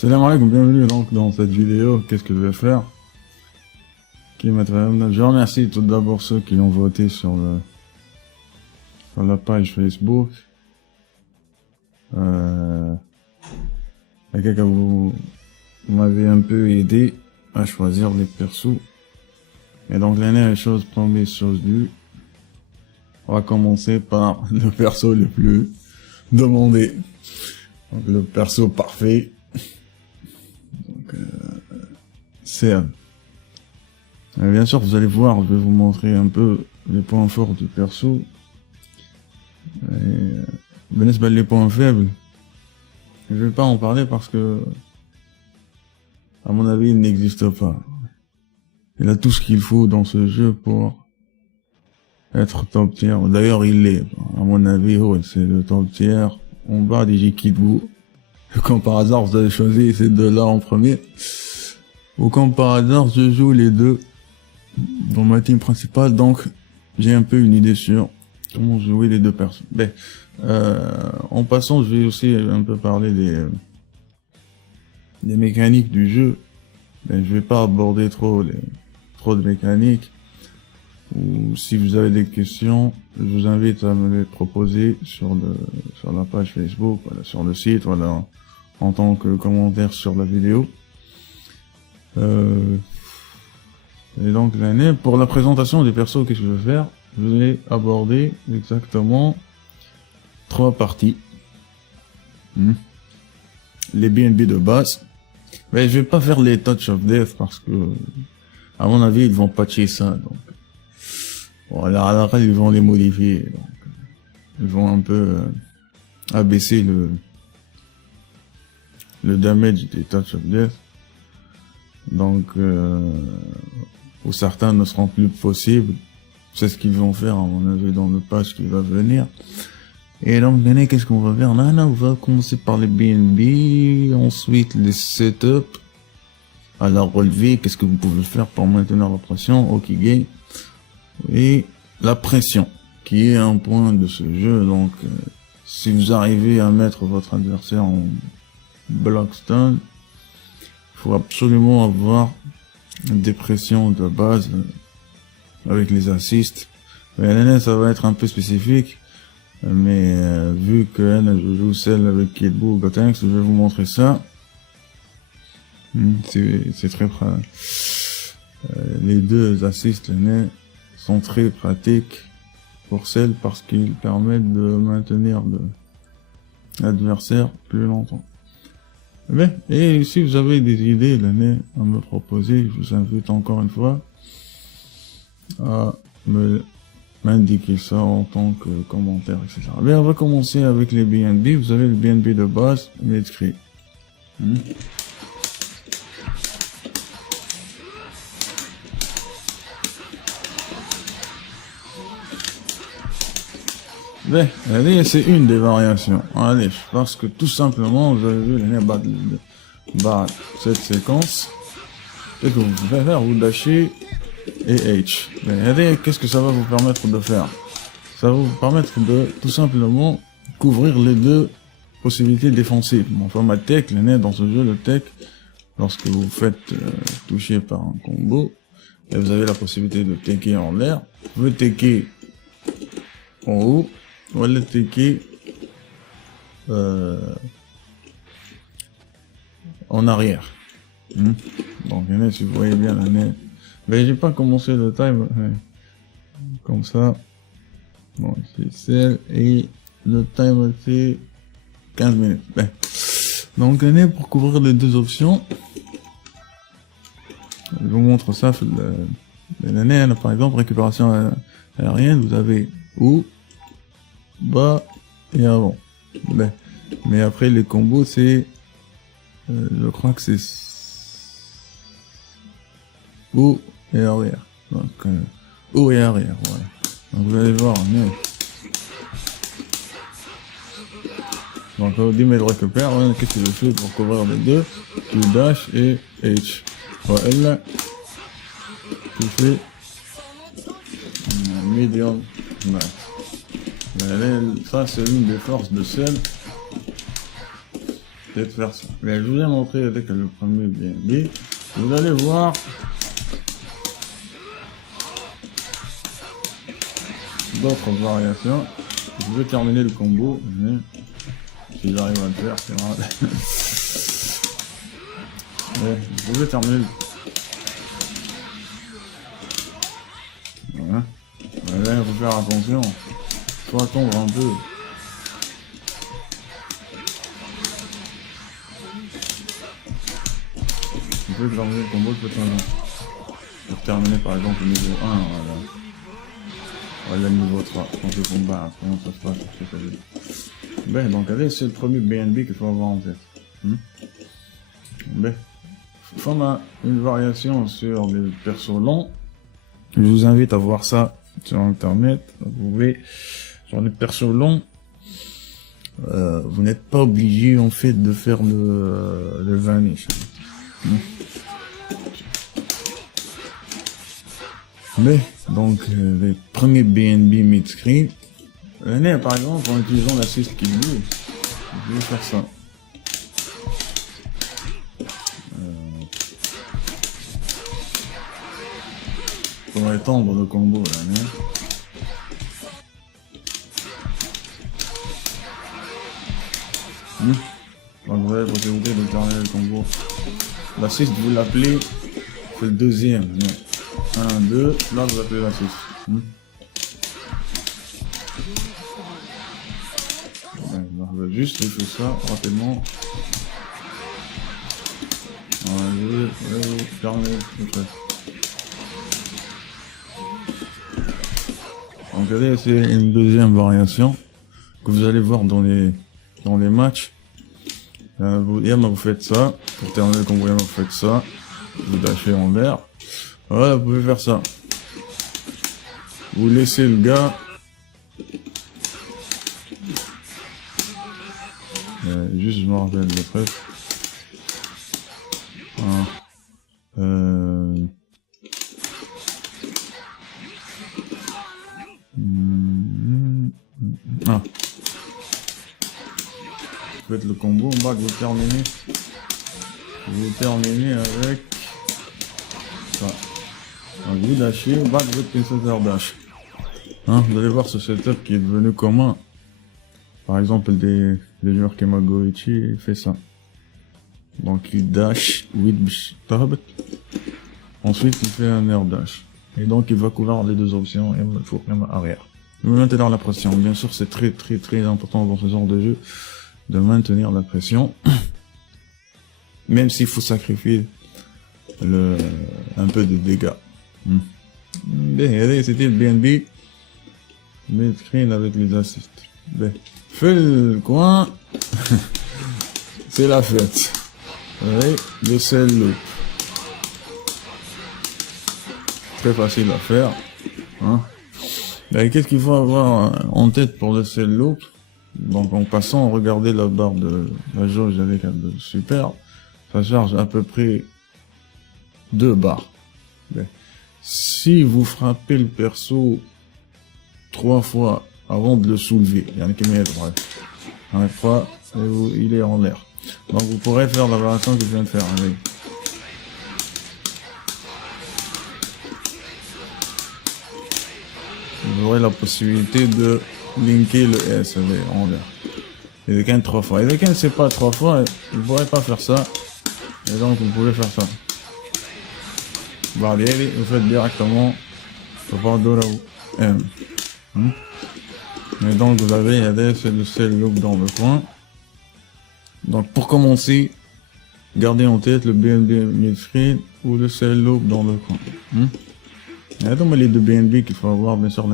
Salam alaikum, bienvenue donc dans cette vidéo. Qu'est-ce que je vais faire? Je remercie tout d'abord ceux qui ont voté sur la page Facebook. Et quelqu'un vous m'avez un peu aidé à choisir les persos. Et donc l'année, chose promise, chose due. On va commencer par le perso le plus demandé. Donc le perso parfait. Donc c'est... bien sûr, vous allez voir, je vais vous montrer un peu les points forts du perso. Et les points faibles, je vais pas en parler parce que, à mon avis, il n'existe pas. Il a tout ce qu'il faut dans ce jeu pour être top tier. D'ailleurs, il l'est. À mon avis, c'est le top tier. En bas des Jikidbu. Comme par hasard, vous avez choisi ces deux-là en premier. Ou comme par hasard, je joue les deux dans ma team principale, donc j'ai un peu une idée sur comment jouer les deux personnes. En passant, je vais aussi un peu parler des mécaniques du jeu. Je vais pas aborder trop de mécaniques. Ou si vous avez des questions, je vous invite à me les proposer sur la page Facebook, voilà, sur le site, voilà, en tant que commentaire sur la vidéo. Et donc l'année, pour la présentation des persos, qu'est-ce que je vais faire? Je vais aborder exactement 3 parties. Les BNB de base. Mais je vais pas faire les Touch of Death parce que, à mon avis, ils vont patcher ça. Donc, bon, à la fin, ils vont les modifier. Donc, ils vont un peu abaisser le damage des Touch of Death. Donc, où certains ne seront plus possibles. C'est ce qu'ils vont faire, à mon avis, dans le patch qui va venir. Et donc, qu'est-ce qu'on va faire? Là, on va commencer par les BNB, ensuite les setups, à la relevée, qu'est-ce que vous pouvez faire pour maintenir la pression, ok game, et la pression, qui est un point de ce jeu. Donc, si vous arrivez à mettre votre adversaire en block stun, il faut absolument avoir des pressions de base avec les assists. Mais ça va être un peu spécifique, mais vu que je joue celle avec Kidbu Gotenks, je vais vous montrer ça. C'est très pratique. Les deux assists sont très pratiques pour celle parce qu'ils permettent de maintenir l'adversaire plus longtemps. Et si vous avez des idées l'année à me proposer, je vous invite encore une fois à m'indiquer ça en tant que commentaire, etc. On va commencer avec les BNB. Vous avez le BNB de base, Blitzkrieg. Allez, c'est une des variations. Allez, parce que tout simplement, vous avez vu l'année cette séquence. Et que vous pouvez faire, vous dashez et H. Allez, qu'est-ce que ça va vous permettre de faire? Ça va vous permettre de tout simplement couvrir les deux possibilités défensives. Mon format tech, l'année dans ce jeu, le tech, lorsque vous faites toucher par un combo, et vous avez la possibilité de techer en l'air, vous pouvez techer en haut, ou le techer en arrière. Donc, si vous voyez bien l'année, mais j'ai pas commencé le time comme ça. Bon, c'est celle et le time c'est 15 minutes. Donc, pour couvrir les deux options, je vous montre ça. L'année, par exemple, récupération aérienne, vous avez haut, bas et avant. Mais après les combos, c'est, je crois que c'est haut et arrière. Donc, haut et arrière, voilà. Donc, vous allez voir, donc, au début, il récupère, qu'est-ce que je fais pour couvrir les deux? Tu dash et H. Voilà. Tu fais, medium, max. Ça, c'est une des forces de celle peut-être faire ça. Mais je vous ai montré avec le premier BNB. Vous allez voir d'autres variations. Je vais terminer le combo, mais si j'arrive à le faire, c'est vrai. Ouais, je vais terminer le... Voilà. Là, il faut faire attention. Il faut attendre un peu. On peut terminer le combo de temps. Pour terminer par exemple le niveau 1, voilà. Voilà le niveau 3, quand je combat, comment ça se passe, je sais pas. Ben, donc allez, c'est le premier BNB qu'il faut avoir en tête. Ben, on a une variation sur les persos longs. Je vous invite à voir ça sur internet. Vous pouvez, sur les persos longs, vous n'êtes pas obligé en fait de faire le vanish. Mais, donc, les premiers BNB mid-screen, par exemple, en utilisant l'assist qui bouge, je vais faire ça. Pour étendre le combo, là, donc vous avez la possibilité de terminer le combo. L'assist, vous l'appelez, c'est le deuxième. 1, 2, là vous appelez l'assist. Je vais juste faire ça rapidement. Je vais terminer le fait. Donc regardez, c'est une deuxième variation que vous allez voir dans les matchs. Vous faites ça, pour terminer le combo, vous faites ça, vous dashez en l'air. Voilà, vous pouvez faire ça. Vous laissez le gars. Juste, je me rappelle de près. Vous faites le combo, en bas, vous terminez. Vous terminez avec ça. Donc vous dashez, en bas de votre pinceur dash. Vous allez voir ce setup qui est devenu commun. Par exemple, des joueurs comme Goichi fait ça. Donc il dash with tab. Ensuite il fait un air dash. Et donc il va couvrir les deux options, et il faut même arrière. Maintenir la pression. Bien sûr, c'est très important dans ce genre de jeu de maintenir la pression. Même s'il faut sacrifier un peu de dégâts. Bien, c'était le BNB. Mais screen avec les assists. Ben, fais le coin. C'est la fête. Oui, le sell loop. Très facile à faire. Ben, qu'est-ce qu'il faut avoir en tête pour le sell loop? Donc en passant, regardez la barre de la jauge avec un super. Ça charge à peu près 2 barres. Ben, si vous frappez le perso 3 fois avant de le soulever, il y en a qui mettent un fois, il est en l'air. Donc vous pourrez faire la variation que je viens de faire avec. Vous aurez la possibilité de linker le S en l'air. Et le gain 3 fois. Et le gain c'est pas 3 fois, vous ne pourrez pas faire ça. Et donc vous pouvez faire ça. Vous faites directement au bord de la M. Et donc vous avez le sell loop dans le coin. Donc pour commencer, gardez en tête le BNB mid-screen ou le sell loop dans le coin. Et donc les deux BNB qu'il faut avoir, bien sûr,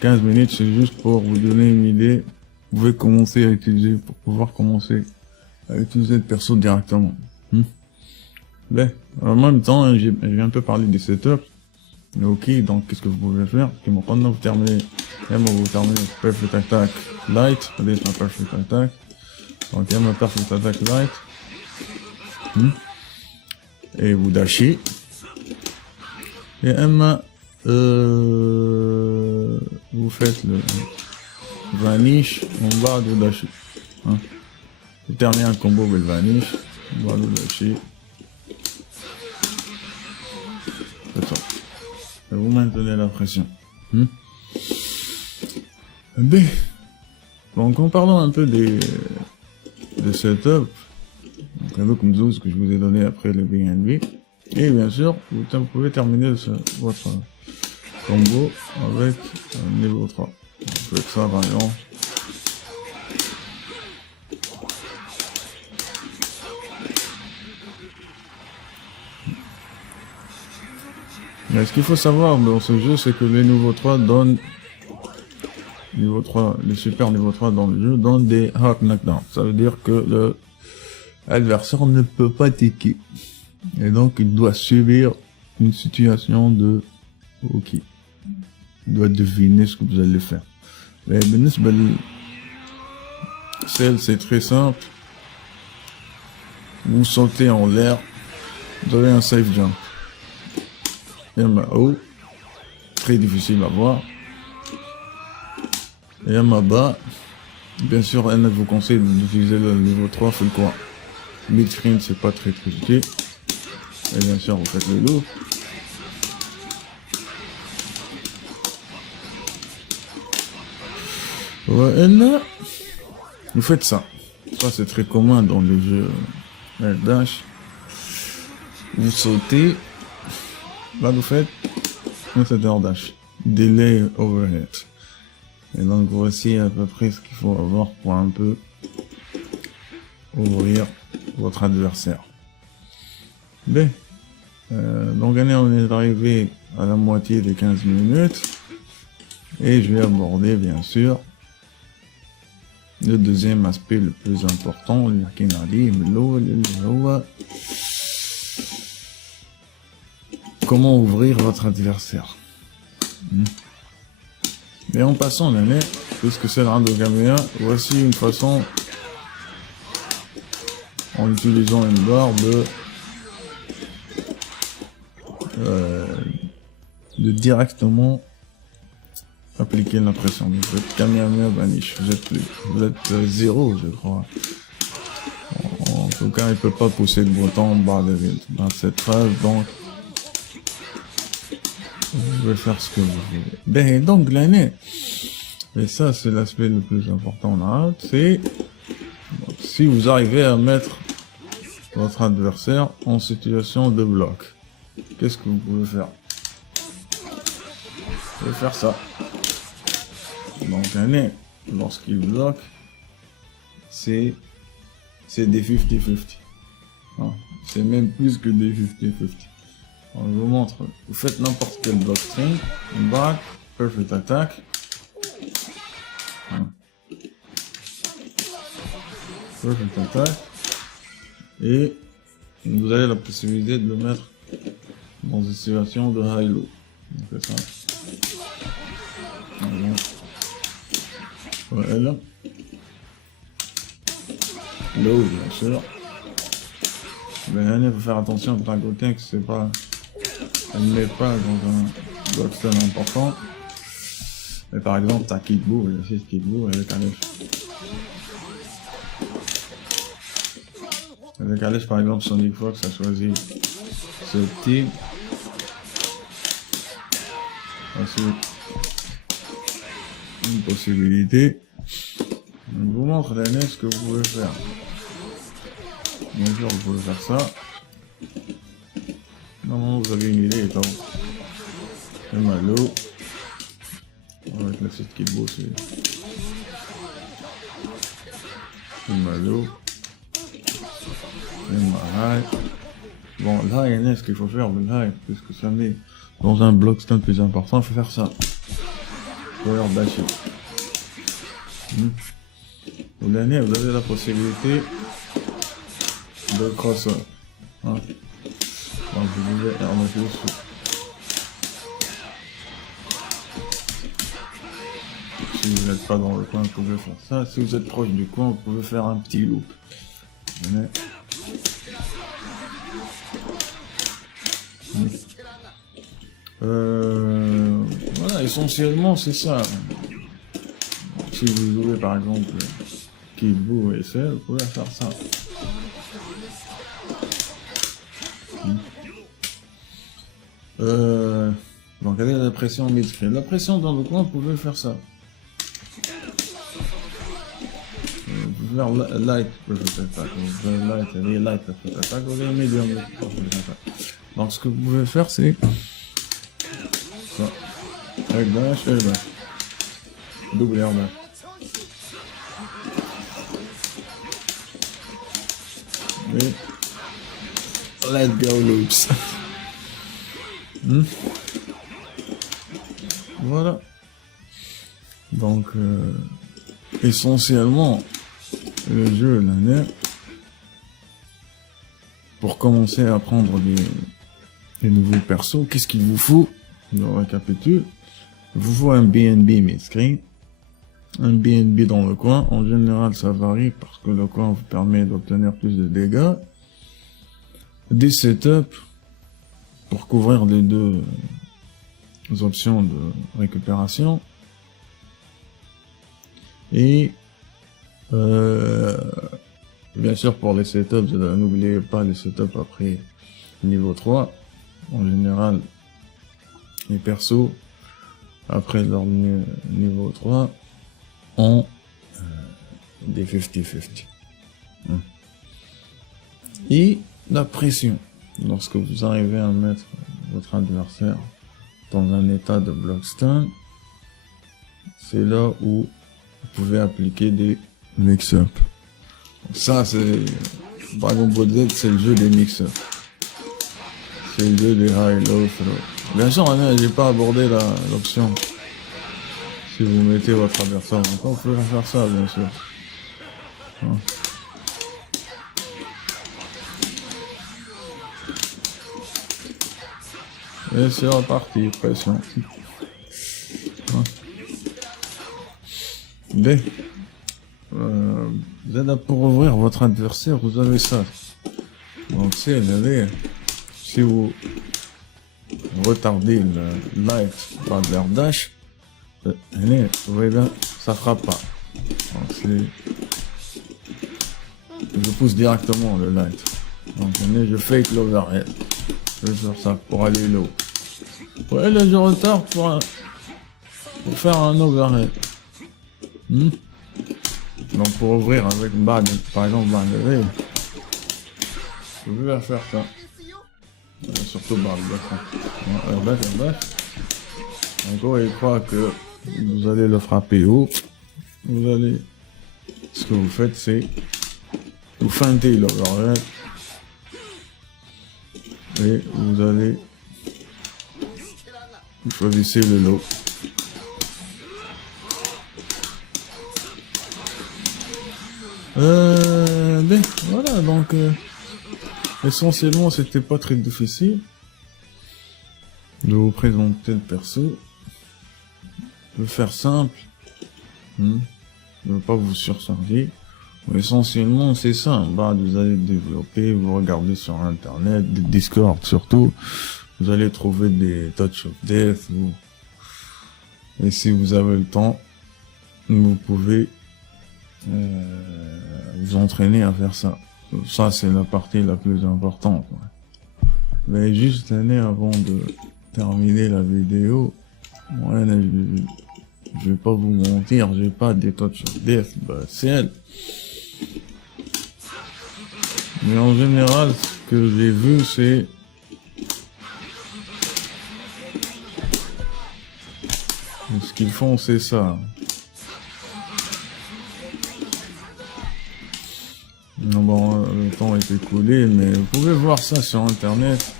15 minutes, c'est juste pour vous donner une idée. Vous pouvez commencer à utiliser, pour pouvoir commencer à utiliser le perso directement. Ben, en même temps, j'ai un peu parlé des setups. Ok, donc qu'est-ce que vous pouvez faire? Maintenant vous terminez, vous terminez Perfect Attack Light, c'est-à-dire un Perfect Attack. Donc il y a un Perfect Attack Light. Et vous dashez. Et vous faites le vanish en bas de dasher. Vous terminez un combo Belvanish. On va le lâcher. C'est ça. Et vous maintenez la pression. B. Donc en parlant un peu des setups, donc un peu comme 12 que je vous ai donné après le BNB. Et bien sûr, vous pouvez terminer votre combo avec un niveau 3. Avec ça par exemple. Mais ce qu'il faut savoir dans ce jeu, c'est que les niveaux 3 donnent niveau 3, les super niveau 3 dans le jeu donnent des hard knockdowns. Ça veut dire que l'adversaire ne peut pas ticker. Et donc, il doit subir une situation de ok. Il doit deviner ce que vous allez faire. Mais c'est très simple. Vous sautez en l'air. Vous avez un safe jump. Il y a ma haut. Très difficile à voir. Et à ma bas. Bien sûr, elle vous conseille d'utiliser le niveau 3 full core. Mid-screen, c'est pas très utile. Et bien sûr, vous faites le loop. Ouais, et là, vous faites ça. Ça, c'est très commun dans le jeu Dash. Vous sautez. Là, vous faites un setter dash. Delay overhead. Et donc, voici à peu près ce qu'il faut avoir pour un peu ouvrir votre adversaire. B. Donc, on est arrivé à la moitié des 15 minutes. Et je vais aborder, bien sûr, le deuxième aspect le plus important, comment ouvrir votre adversaire. Et en passant l'année, puisque c'est le round de Gaméa, voici une façon, en utilisant une barre, de directement appliquer la pression. Vous êtes Kamehameha Vanish, vous êtes 0, je crois. En tout cas, il peut pas pousser le bouton dans cette phase, donc vous pouvez faire ce que vous voulez. Ben, donc, l'année, et ça, c'est l'aspect le plus important là, c'est, si vous arrivez à mettre votre adversaire en situation de bloc, qu'est-ce que vous pouvez faire? Vous pouvez faire ça. Donc, l'année, lorsqu'il bloque, c'est des 50-50. C'est même plus que des 50-50. Je vous montre, vous faites n'importe quel block string, back, perfect attack. Perfect attack. Et vous avez la possibilité de le mettre dans une situation de high-low. Donc c'est ça. Voilà. Low, bien sûr. Mais il faut faire attention de ton côté que c'est pas. Elle ne met pas dans un blockstone important. Mais par exemple, ta kickboo, elle fait kickboo avec Calèche. Avec Calèche, par exemple, Sonic Fox a choisi ce type. Ensuite, une possibilité. Je vous montre l'année ce que vous pouvez faire. Bien sûr, vous pouvez faire ça. Normalement, vous avez une idée, étant le malo. Avec la petite kickball, c'est le malo. Le high. Bon, là, il y a ce qu'il faut faire, le high, puisque ça met dans un bloc stun plus important, il faut faire ça. Power dasher. Vous l'année, vous avez la possibilité de crosser. Donc vous pouvez remettre dessus. Si vous n'êtes pas dans le coin, vous pouvez faire ça. Si vous êtes proche du coin, vous pouvez faire un petit loop. Voilà, essentiellement c'est ça. Si vous jouez par exemple qui vous et seul, vous pouvez faire ça. Donc, quelle est la pression mid-screen? La pression dans le coin, vous pouvez faire ça. Vous pouvez faire light, perfect attack. Vous pouvez light, light, perfect attack. Vous pouvez medium, perfect attack. Donc, ce que vous pouvez faire, c'est ça. Avec dash et dash. Double air dash. Et let go loops. Voilà. Donc, essentiellement, le jeu, l'année, pour commencer à prendre des nouveaux persos, qu'est-ce qu'il vous faut? Je récapitule. Il vous faut un BNB mid-screen, un BNB dans le coin. En général, ça varie parce que le coin vous permet d'obtenir plus de dégâts. Des setups pour couvrir les deux options de récupération. Et bien sûr, pour les setups, n'oubliez pas les setups après niveau 3. En général, les persos, après leur niveau 3, ont des 50-50. Et la pression. Lorsque vous arrivez à mettre votre adversaire dans un état de block stun, c'est là où vous pouvez appliquer des mix-up. Ça, c'est Dragon Ball Z, c'est le jeu des mix-up. C'est le jeu des high-low throw. Bien sûr, j'ai pas abordé l'option. Si vous mettez votre adversaire encore, vous pouvez faire ça, bien sûr. Et c'est reparti, pression. B. Vous êtes là pour ouvrir votre adversaire, vous avez ça. Donc c'est si vous retardez le light par l'air dash, vous voyez bien, ça fera pas. Donc je pousse directement le light. Donc je fake l'overhead. Je vais faire ça pour aller low. Ouais, là je retarde pour faire un overhead. Donc pour ouvrir avec bad, par exemple bad level, je vais faire ça. Surtout bad, d'accord. Encore il croit que vous allez le frapper haut. Ce que vous faites, c'est vous feintez l'overhead et vous choisissez le low. Ben, voilà, donc essentiellement c'était pas très difficile de vous présenter le perso, de faire simple, ne pas vous surcharger. Essentiellement c'est ça, vous allez développer, vous regardez sur internet, des Discord surtout, vous allez trouver des Touch of Death, et si vous avez le temps, vous pouvez vous entraîner à faire ça. Ça, c'est la partie la plus importante. Ouais. Mais juste l'année avant de terminer la vidéo, ouais, là, je vais pas vous mentir, j'ai pas des Touch of Death, c'est elle. Mais en général, ce que j'ai vu, c'est ce qu'ils font, c'est ça. Bon, le temps est écoulé, mais vous pouvez voir ça sur internet.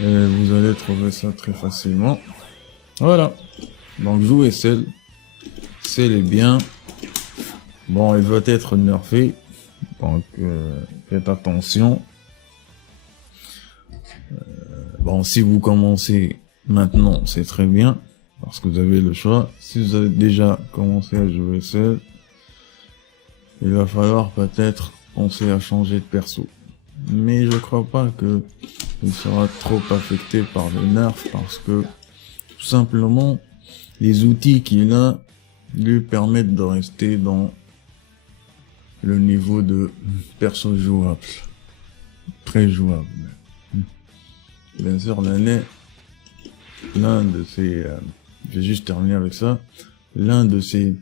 Et vous allez trouver ça très facilement. Voilà. Donc jouez Cell. Cell est bien. Bon, il va être nerfé. Donc faites attention. Bon, si vous commencez maintenant, c'est très bien. Parce que vous avez le choix. Si vous avez déjà commencé à jouer seul, il va falloir peut-être penser à changer de perso. Mais je crois pas que il sera trop affecté par le nerf parce que tout simplement les outils qu'il a lui permettent de rester dans le niveau de perso jouable, très jouable. Bien sûr, l'un de ses, je vais juste terminer avec ça, l'un de ses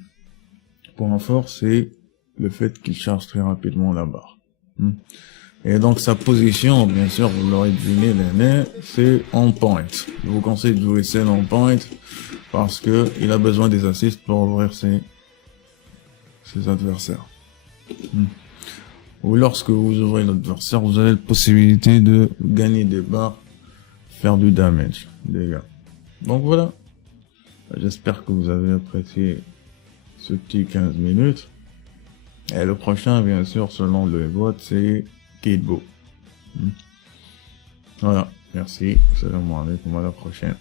points forts, c'est le fait qu'il charge très rapidement la barre. Et donc sa position, bien sûr, vous l'aurez deviné, c'est on point. Je vous conseille de jouer celle on point parce que il a besoin des assists pour ouvrir ses adversaires. Ou lorsque vous ouvrez l'adversaire, vous avez la possibilité de gagner des barres, faire du damage, dégâts. Donc voilà. J'espère que vous avez apprécié ce petit 15 minutes. Et le prochain, bien sûr, selon le vote, c'est Kid Buu. Voilà. Merci. Salam alaikum. À la prochaine.